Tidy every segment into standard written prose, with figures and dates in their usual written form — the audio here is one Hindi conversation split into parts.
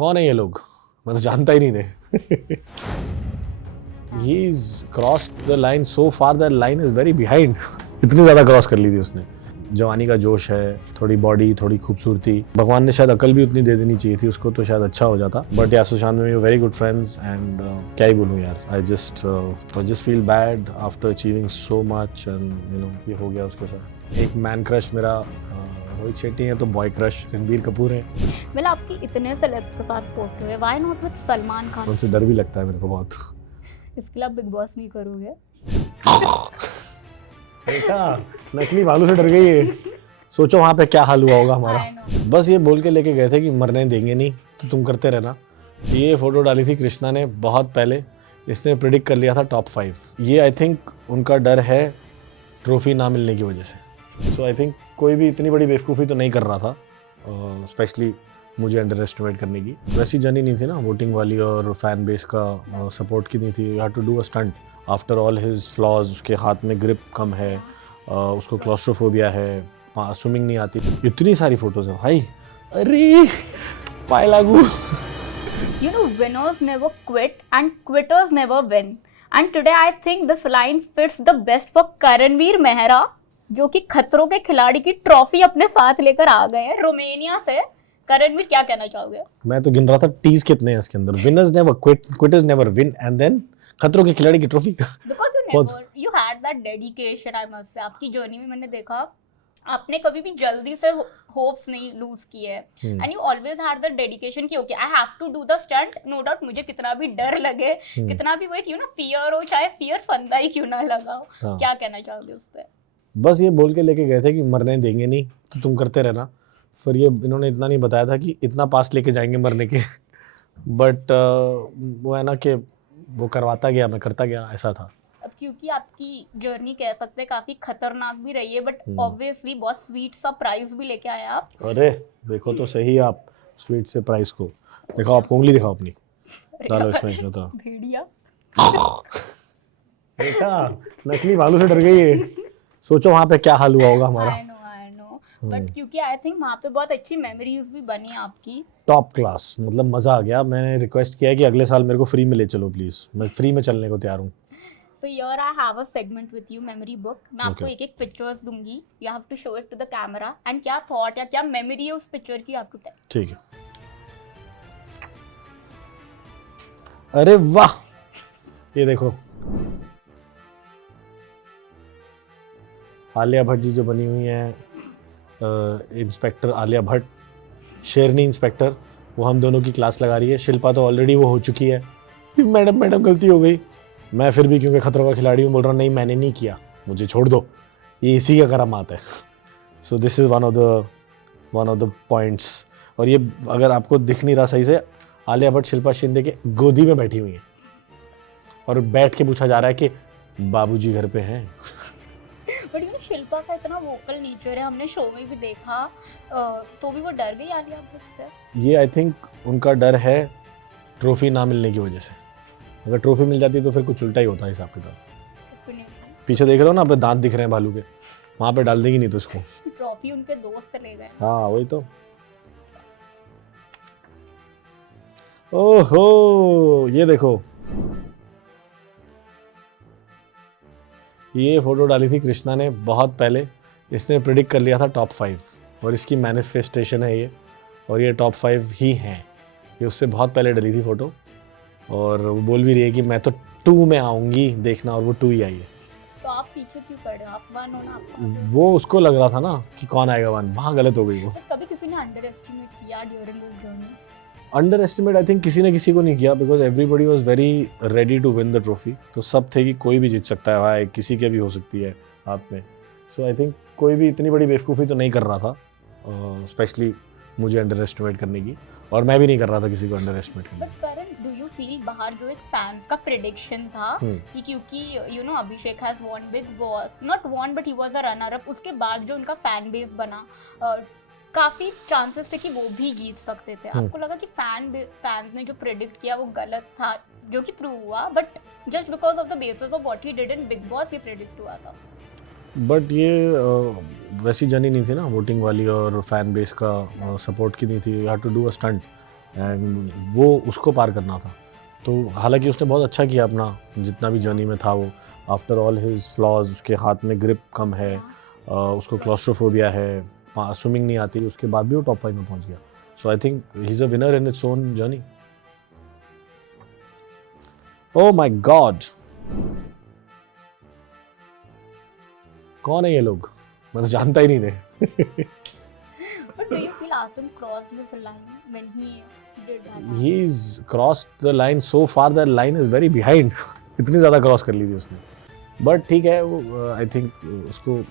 कौन है ये लोग, मैं तो जानता ही नहीं थे. He's crossed the line so far, that line is very behind. इतनी ज़्यादा क्रॉस कर ली थी उसने. जवानी का जोश है, थोड़ी बॉडी, थोड़ी खूबसूरती. भगवान ने शायद अकल भी उतनी दे देनी चाहिए थी उसको, तो शायद अच्छा हो जाता. बट या सुशांत में वेरी गुड फ्रेंड्स एंड क्या ही बोलूँ यार. I just feel bad after achieving so much and ये हो गया उसके साथ. एक मैन क्रश मेरा रोहित शेट्टी है, तो बॉय क्रश रणबीर कपूर है. मतलब आपकी इतने सेलेब्स के साथ फोटो है, why not with Salman Khan? उनसे डर भी लगता है मेरे को बहुत. इसके लिए आप बिग बॉस नहीं करोगे? देखा, नकली भालू से डर गई है. सोचो वहाँ पे क्या हाल हुआ होगा हमारा. बस ये बोल के लेके गए थे कि मरने देंगे नहीं, तो तुम करते रहना. ये फोटो डाली थी कृष्णा ने बहुत पहले. इसने प्रिडिक्ट कर लिया था टॉप 5. ये आई थिंक उनका डर है ट्रॉफी ना मिलने की वजह से. सो आई थिंक कोई भी इतनी बड़ी बेवकूफ़ी तो नहीं कर रहा था, स्पेशली मुझे अंडर एस्टिमेट करने की. वैसी जर्नी नहीं थी ना वोटिंग वाली, और फैन बेस का सपोर्ट की नहीं थी. You have to do a stunt after all his flaws. उसके हाथ में ग्रिप कम है, उसको क्लॉस्ट्रोफोबिया है, स्विमिंग नहीं आती. इतनी सारी फोटोज है भाई. अरे पाए लागू. You know, winners never quit and quitters never win. And today I think this line fits the best for Karanvir Mehra, जो कि खतरों के खिलाड़ी की ट्रॉफी अपने साथ लेकर आ गए हैं रोमानिया से. करणवीर, क्या कहना चाहोगे? मैं तो गिन रहा था टीज कितने हैं इसके अंदर. Winners never quit, quitters never win, and then Khatron Ke Khiladi की trophy. Because you had that dedication, I must say. आपकी जर्नी में मैंने देखा आपने कभी भी जल्दी से होप्स नहीं लूज किए, and you always had the dedication कि okay I have to do the stunt. No doubt मुझे कितना भी डर लगे, कितना भी वो एक फियर हो, चाहे फियर फंदा ही क्यों ना लगा हो. क्या कहना चाहोगे उस पे? बस ये बोल के लेके गए थे कि मरने देंगे नहीं, तो तुम करते रहना. फिर ये इन्होंने इतना नहीं बताया था कि इतना पास लेके जाएंगे मरने के. बट वो है ना कि वो करवाता गया, मैं करता गया, ऐसा था. अब क्योंकि आपकी जर्नी कह सकते हैं काफी खतरनाक भी रही है, बट ऑब्वियसली बहुत स्वीट सा प्राइज भी लेके आए आप. अरे देखो तो सही आप स्वीट से प्राइस को. दिखाओ, आपको उंगली दिखाओ अपनी, डालो इसमें. भेड़िया. देखा, नकली भालू से डर गई है. सोचो वहाँ पे क्या हाल हुआ होगा हमारा. I know. बट क्योंकि आई थिंक वहाँ पे बहुत अच्छी मेमोरीज भी बनी आपकी. टॉप क्लास, मतलब मजा आ गया. मैंने रिक्वेस्ट किया है कि अगले साल मेरे को फ्री में ले चलो प्लीज. मैं फ्री में चलने को तैयार हूँ. So here I have a segment with you, memory book. मैं आपको एक एक पिक्चर्स दूंगी. You have to show it to the camera. And क्या थॉट या क्या मेमोरी है उस पिक्चर की, you have to tell. ठीक है. अरे वाह, ये देखो आलिया भट्ट जी जो बनी हुई है. इंस्पेक्टर आलिया भट्ट, शेरनी इंस्पेक्टर, वो हम दोनों की क्लास लगा रही है. शिल्पा तो ऑलरेडी वो हो चुकी है. मैडम गलती हो गई. मैं फिर भी क्योंकि खतरों का खिलाड़ी हूँ बोल रहा हूँ, नहीं मैंने नहीं किया, मुझे छोड़ दो, ये इसी का करामात है. So this is one of the points. और ये अगर आपको दिख नहीं रहा सही से, आलिया भट्ट शिल्पा शिंदे के गोदी में बैठी हुई है, और बैठ के पूछा जा रहा है कि बाबूजी घर पे हैं. बट ये शिल्पा का इतना वोकल नेचर है, हमने शो में भी देखा, तो भी वो डर गई आलिया भट्ट से. ये आई थिंक उनका डर है ट्रॉफी ना मिलने की वजह से. अगर ट्रॉफी मिल जाती तो फिर कुछ उल्टा ही होता है हिसाब किताब. पीछे देख रहे हो ना, अपने दांत दिख रहे हैं भालू के, वहां पे डाल देंगी नहीं तो इसको. ट्रॉफी उनके दोस्त ले गए. हाँ वही तो. ओहो, ये देखो, ये फोटो डाली थी कृष्णा ने बहुत पहले. इसने प्रिडिक्ट कर लिया था टॉप 5, और इसकी मैनिफेस्टेशन है ये, और ये टॉप 5 ही हैं. ये उससे बहुत पहले डली थी फोटो, और वो बोल भी रही है कि मैं तो 2 में आऊंगी देखना, और वो 2 ही आई है. तो आप पीछे क्यों पड़े हो? आप 1 हो ना. आप वो उसको लग रहा था ना कि कौन आएगा 1, वहाँ गलत हो गई वो. तो कभी किसी ने अंडर एस्टिमेट किया during this journey? Underestimate I think किसी ने किसी को नहीं किया, because everybody was very ready to win the trophy. तो सब थे कि कोई भी जीत सकता है भाई, किसी के भी हो सकती है हाथ में. सो आई थिंक कोई भी इतनी बड़ी बेवकूफ़ी तो नहीं कर रहा था, स्पेशली मुझे अंडर एस्टिमेट करने की. और मैं भी नहीं कर रहा था किसी को अंडर एस्टिमेट करने की. But Karan, do you feel बाहर जो एक फैंस का प्रेडिक्शन था कि क्योंकि you know Abhishek has won Bigg Boss, not won but he was a runner up, उसके बाद जो उनका फैन बेस बना, काफी चांसेस थे कि वो भी जीत सकते थे. आपको लगा कि फैंस ने जो प्रेडिक्ट किया वो गलत था, जो कि प्रूव हुआ, but just because of the basis of what he did in big boss ये प्रेडिक्ट हुआ था? बट ये वैसी जर्नी नहीं थी ना वोटिंग वाली, और फैन बेस का सपोर्ट की नहीं थी. You have to do a stunt and वो उसको पार करना था। तो हालांकि उसने बहुत अच्छा किया अपना जितना भी जर्नी में था वो, आफ्टर ऑल हिज फ्लॉज, उसके हाथ में ग्रिप कम है, उसको क्लॉस्ट्रोफोबिया है, स्विमिंग नहीं आती, उसके बाद भी वो टॉप 5 में पहुंच गया। So I think he is a winner in its own journey. Oh my god, कौन है ये लोग, मैं तो जानता ही नहीं थे। But do you feel Asim crossed his line when he did that? He's crossed the line so far, that line is very behind. इतनी ज़्यादा क्रॉस कर ली थी उसने, बट ठीक है वो, आई थिंक उसको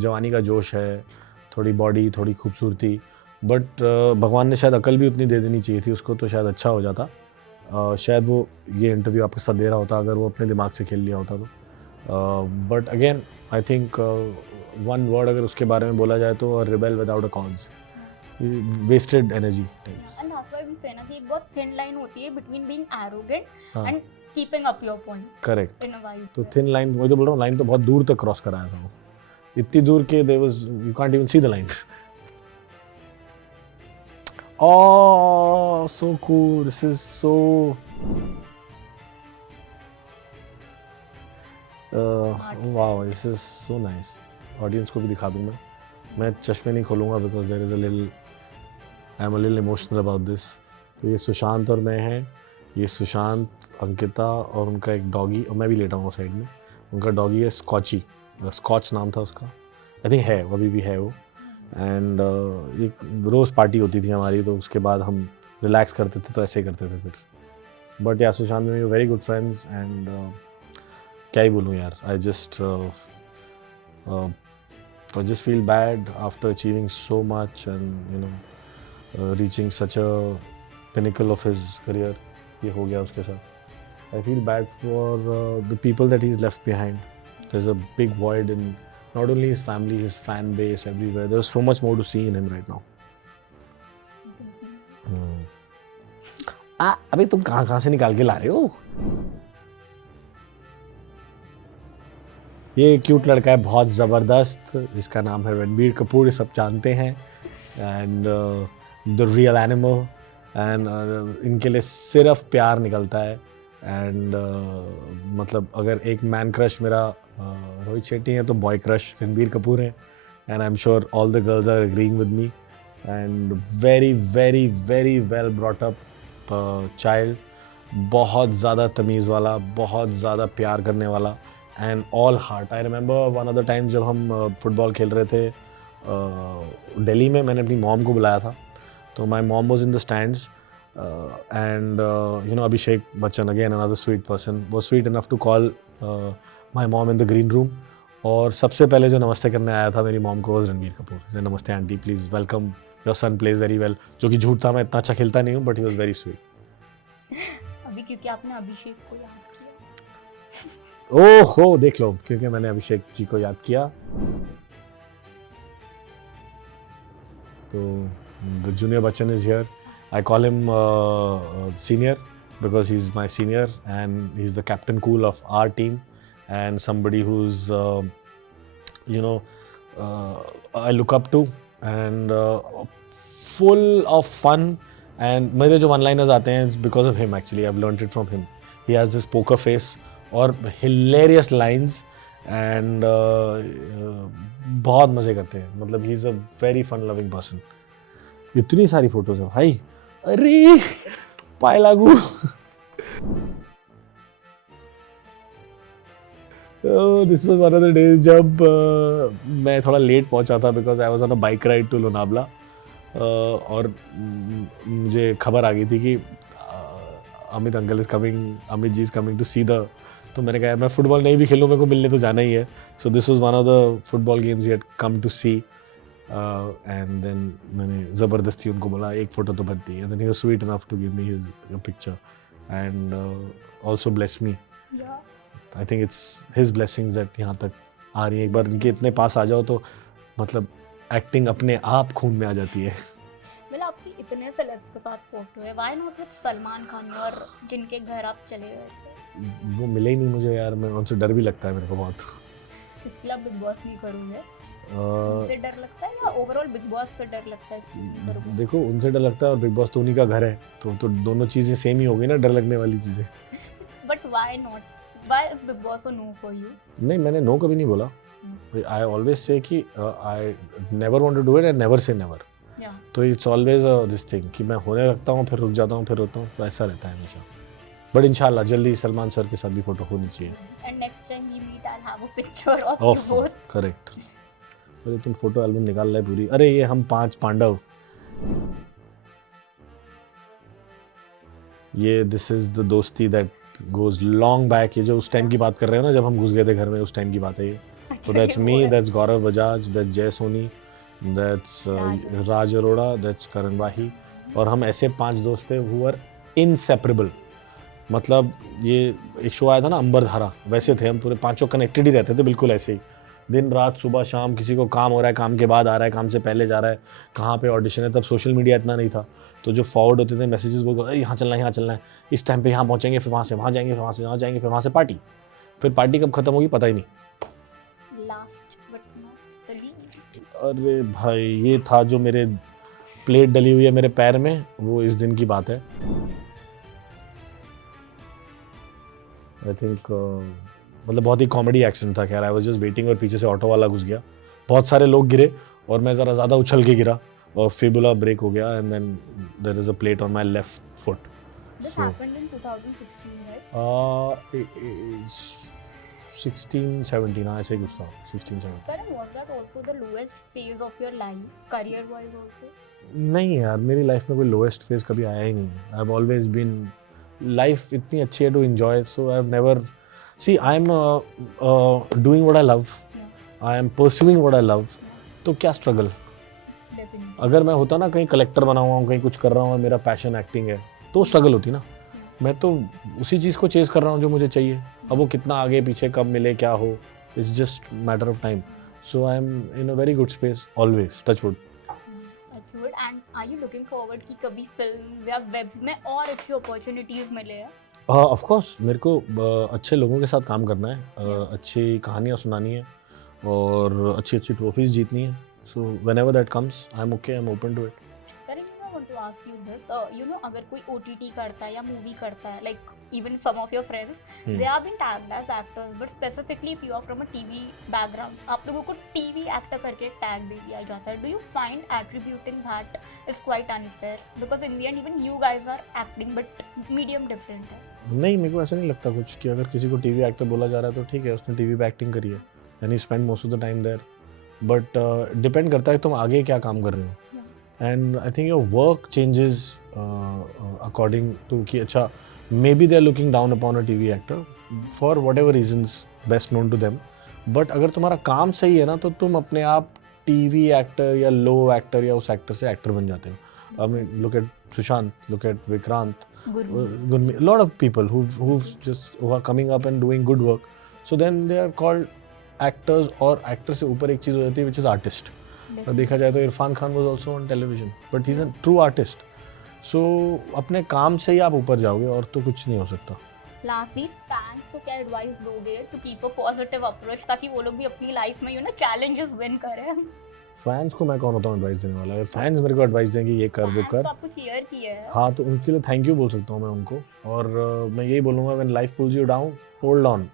जवानी का जोश है, थोड़ी बॉडी, थोड़ी खूबसूरती, बट भगवान ने शायद अकल भी उतनी दे देनी चाहिए थी उसको, तो शायद अच्छा हो जाता। शायद वो ये इंटरव्यू आपके साथ दे रहा होता अगर वो अपने दिमाग से खेल लिया होता तो। But again I think one word अगर उसके बारे में बोला जाए तो rebel without a cause, wasted energy. And that's why we say ना कि एक बहुत thin line होती है between being arrogant हाँ। and keeping up your point correct, in a wise तो way. थिन लाइन, वही तो बोल रहा हूँ, लाइन तो बहुत दूर तक क्रॉस कराया था वो, इतनी दूर के there was, you can't even see the lines. Oh so cool, this is so wow, this is so nice. Audience को भी दिखा दूं मैं चश्मे नहीं खोलूंगा because there is a little, I am a little emotional about this. तो ये सुशांत और मैं हैं, ये सुशांत, अंकिता और उनका एक डॉगी, और मैं भी लेटा हूँ साइड में। उनका डॉगी है स्कॉची, स्कॉच नाम था उसका, आई थिंक है, अभी भी है वो। एंड एक रोज़ पार्टी होती थी हमारी, तो उसके बाद हम रिलैक्स करते थे तो ऐसे ही करते थे फिर। बट या सुशांत में वेरी गुड फ्रेंड्स, एंड क्या ही बोलूँ यार, आई just feel bad after achieving so much and you know reaching such a pinnacle of his career. ये हो गया उसके साथ। I feel bad for the people that he's left behind. There's a big void in not only his family, his fan base, everywhere. There's so much more to see in him right now. अबे तुम कहाँ से निकाल के ला रहे हो? ये क्यूट लड़का है बहुत ज़बरदस्त, जिसका नाम है रणबीर कपूर, ये सब जानते हैं। And the real animal, and इनके लिए सिर्फ प्यार निकलता है। एंड मतलब अगर एक मैन क्रश मेरा रोहित शेट्टी है, तो बॉय क्रश रणबीर कपूर है। And I am sure all the girls are agreeing with me. And very very very well brought up child, बहुत ज़्यादा तमीज़ वाला, बहुत ज़्यादा प्यार करने वाला, and all heart. I remember one of the time जब हम फुटबॉल खेल रहे थे दिल्ली में, मैंने अपनी मॉम को बुलाया था, तो my mom was in the stands, and you know Abhishek Bachchan, again another sweet person, was sweet enough to call my mom in the green room. और सबसे पहले जो नमस्ते करने आया था मेरी मॉम को, वॉज रणबीर कपूर। नमस्ते aunty, please welcome, your son plays very well. जो कि झूठ था, मैं इतना अच्छा खेलता नहीं हूँ, but he was very sweet. अभी क्योंकि आपने अभिषेक को याद किया। ओहो देख लो, क्योंकि मैंने अभिषेक जी को याद किया, तो the junior Bachchan is here. I call him senior because he's my senior and he's the captain cool of our team and somebody who's you know I look up to and full of fun, and मेरे जो one liners आते हैं it's because of him actually. I've learned it from him. He has this poker face और hilarious lines and बहुत मज़े करते हैं, मतलब he is a very fun loving person. इतनी सारी फोटोज है भाई, अरे पाए लागू। This was one of the days जब मैं थोड़ा लेट पहुंचा था because I was on a bike ride to Lonavala, और मुझे खबर आ गई थी कि Amit uncle is coming, Amit ji is coming to see the, तो मैंने कहा मैं फुटबॉल नहीं भी खेलूँ, मेरे को मिलने तो जाना ही है। So this was one of the football games he had come to see, and then मैंने ज़बरदस्ती उनको बोला एक फ़ोटो तो बनती है, then he was sweet enough to give me his picture and also bless me. I think it's his blessings that यहाँ तक आ रही है। एक बार इनके इतने पास आ जाओ तो मतलब एक्टिंग अपने आप खून में आ जाती है। मतलब आपकी इतने सेलेब्स के साथ फोटो है, why not with Salman Khan और जिनके घर आप चले गए थे? वो मिले ही नहीं मुझे यार, मैं उनसे डर भी लगता है मेरे को बहुत। इसलिए आप बिग बॉस नहीं करूँगे? उनसे डर लगता है या ओवरऑल बिग बॉस से डर लगता है तेरे को? देखो उनसे डर लगता है और बिग बॉस तो उन्हीं का घर है, तो दोनों चीज़ें सेम ही हो गई ना, डर लगने वाली चीज़ें। But why not, why is Bigg Boss a no for you? नहीं, मैंने नो कभी नहीं बोला। आई ऑलवेज से कि I never want to do it and never say never. तो इट्स ऑलवेज दिस थिंग कि मैं होने लगता हूँ, फिर रुक जाता हूँ, फिर होता हूँ, तो ऐसा रहता है हमेशा। बट इंशाल्लाह जल्दी सलमान सर के साथ भी फोटो होनी चाहिए। And next time we meet I have a picture of you both. Correct. अरे तुम फोटो एल्बम निकाल रहे पूरी। अरे ये हम 5 पांडव, ये दिस इज द दोस्ती दैट गोज लॉन्ग बैक। ये जो उस टाइम की बात कर रहे हो ना, जब हम घुस गए थे घर में, उस टाइम की बात है ये। तो that's me, that's Gaurav Bajaj, that's Jay Soni, that's Raj Arora, that's Karan Wahi. और हम ऐसे 5 दोस्त थे हु आर इनसेपरेबल। मतलब ये एक शो आया था ना अंबरधारा, वैसे थे हम पूरे 5 कनेक्टेड ही रहते थे, बिल्कुल ऐसे ही। दिन रात सुबह शाम, किसी को काम हो रहा है, काम के बाद आ रहा है, काम से पहले जा रहा है, कहाँ पे ऑडिशन है। तब सोशल मीडिया इतना नहीं था, तो जो फॉरवर्ड होते थे मैसेजेस, वो यहाँ चलना है, यहाँ चलना है, इस टाइम पे यहाँ पहुँचेंगे, फिर वहाँ से वहाँ जाएंगे, फिर वहाँ से वहाँ जाएंगे, फिर वहाँ से पार्टी। फिर पार्टी कब खत्म होगी पता ही नहीं। Last but not the least, अरे भाई ये था जो मेरे प्लेट डली हुई है मेरे पैर में, वो इस दिन की बात है। आई थिंक मतलब बहुत ही कॉमेडी एक्शन था। खैर आई वाज जस्ट वेटिंग और पीछे से ऑटो वाला घुस गया, बहुत सारे लोग गिरे और मैं ज़रा ज़्यादा उछल के गिरा और फिबुला ब्रेक हो गया and then there is a plate on my left foot. This happened in 2016 right? 16-17 हाँ ऐसे ही कुछ था, 16-17। Karan, was that also the lowest phase of your life, career wise also? नहीं यार, मेरी लाइफ में कोई लोएस्ट फेज कभी आया ही नहीं। I have always been, life इतनी अच्छी है to enjoy, so I have never see I am doing what I love, I am pursuing what I love, तो क्या स्ट्रगल। Definitely. अगर मैं होता ना कहीं कलेक्टर बना हुआ हूँ, कहीं कुछ कर रहा हूँ और मेरा पैशन एक्टिंग है, तो स्ट्रगल होती ना। मैं तो उसी चीज़ को चेज कर रहा हूँ जो मुझे चाहिए। अब वो कितना आगे पीछे कब मिले क्या हो, it's just matter of time. So I am in a very good space always, touch wood. And are you looking forward कि कभी फिल्म या वेब्स में और अच्छी अपॉर्चुनिटीज मिले? ऑफ कोर्स मेरे को अच्छे लोगों के साथ काम करना है, अच्छी कहानियाँ सुनानी है और अच्छी अच्छी ट्रॉफीज जीतनी है। So whenever that comes I am okay, I am open to it. Karan, I want to ask you this. You know, अगर कोई OTT करता है या मूवी करता है, like even some of your friends, they have been tagged as actors, but specifically if you are from a TV background, आप लोगों को TV actor करके टैग दे दिया जाता है. Do you find attributing that is quite unfair? Because in the end, even you guys are acting, but medium different है. नहीं, मेरे को ऐसा नहीं लगता कुछ कि अगर किसी को टीवी एक्टर बोला जा रहा है तो ठीक है, उसने टीवी पे एक्टिंग करी है and he spend most of the time there, but depend करता है तुम आगे क्या काम कर रहे हो। And I think your work changes according to कि अच्छा maybe they are looking down upon a TV actor for whatever reasons best known to them, but अगर तुम्हारा काम सही है ना तो तुम अपने आप टीवी एक्टर या लो एक्टर या उस एक्टर से एक्टर बन जाते हो। I mean look at Sushant, look at Vikrant, a lot of people who are coming up and doing good work. So then they are called actors, और actor से ऊपर एक चीज़ हो जाती है which is artist. देखा जाए तो Irfan Khan was also on television, but he's a true artist. So अपने काम से ही आप ऊपर जाओगे और तो कुछ नहीं हो सकता। Lastly, fans को क्या एडवाइस दोगे to keep a positive approach ताकि वो लोग भी अपनी लाइफ में challenges win करें? फैंस को मैं कौन होता हूँ एडवाइस देने वाला? अगर फैंस मेरे को एडवाइस देंगे ये कर वो कर, आपको चीयर किया है, हाँ तो उनके लिए थैंक यू बोल सकता हूँ मैं उनको। और मैं यही बोलूँगा when life pools you down hold on,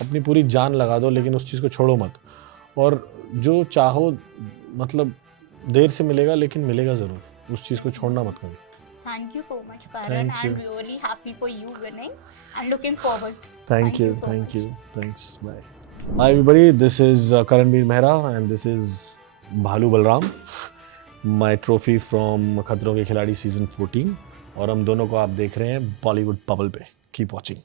अपनी पूरी जान लगा दो लेकिन उस चीज़ को छोड़ो मत। और जो चाहो मतलब देर से मिलेगा लेकिन मिलेगा ज़रूर, उस चीज़ को छोड़ना मत कभी। Thank you so much, Karan. I'm really happy for you winning and looking forward. Thank you. Thanks. Bye. Hi everybody, this is Karanveer Mehra and this is भालू बलराम, my trophy from खतरों के खिलाड़ी सीजन 14, और हम दोनों को आप देख रहे हैं बॉलीवुड बबल पे। Keep watching.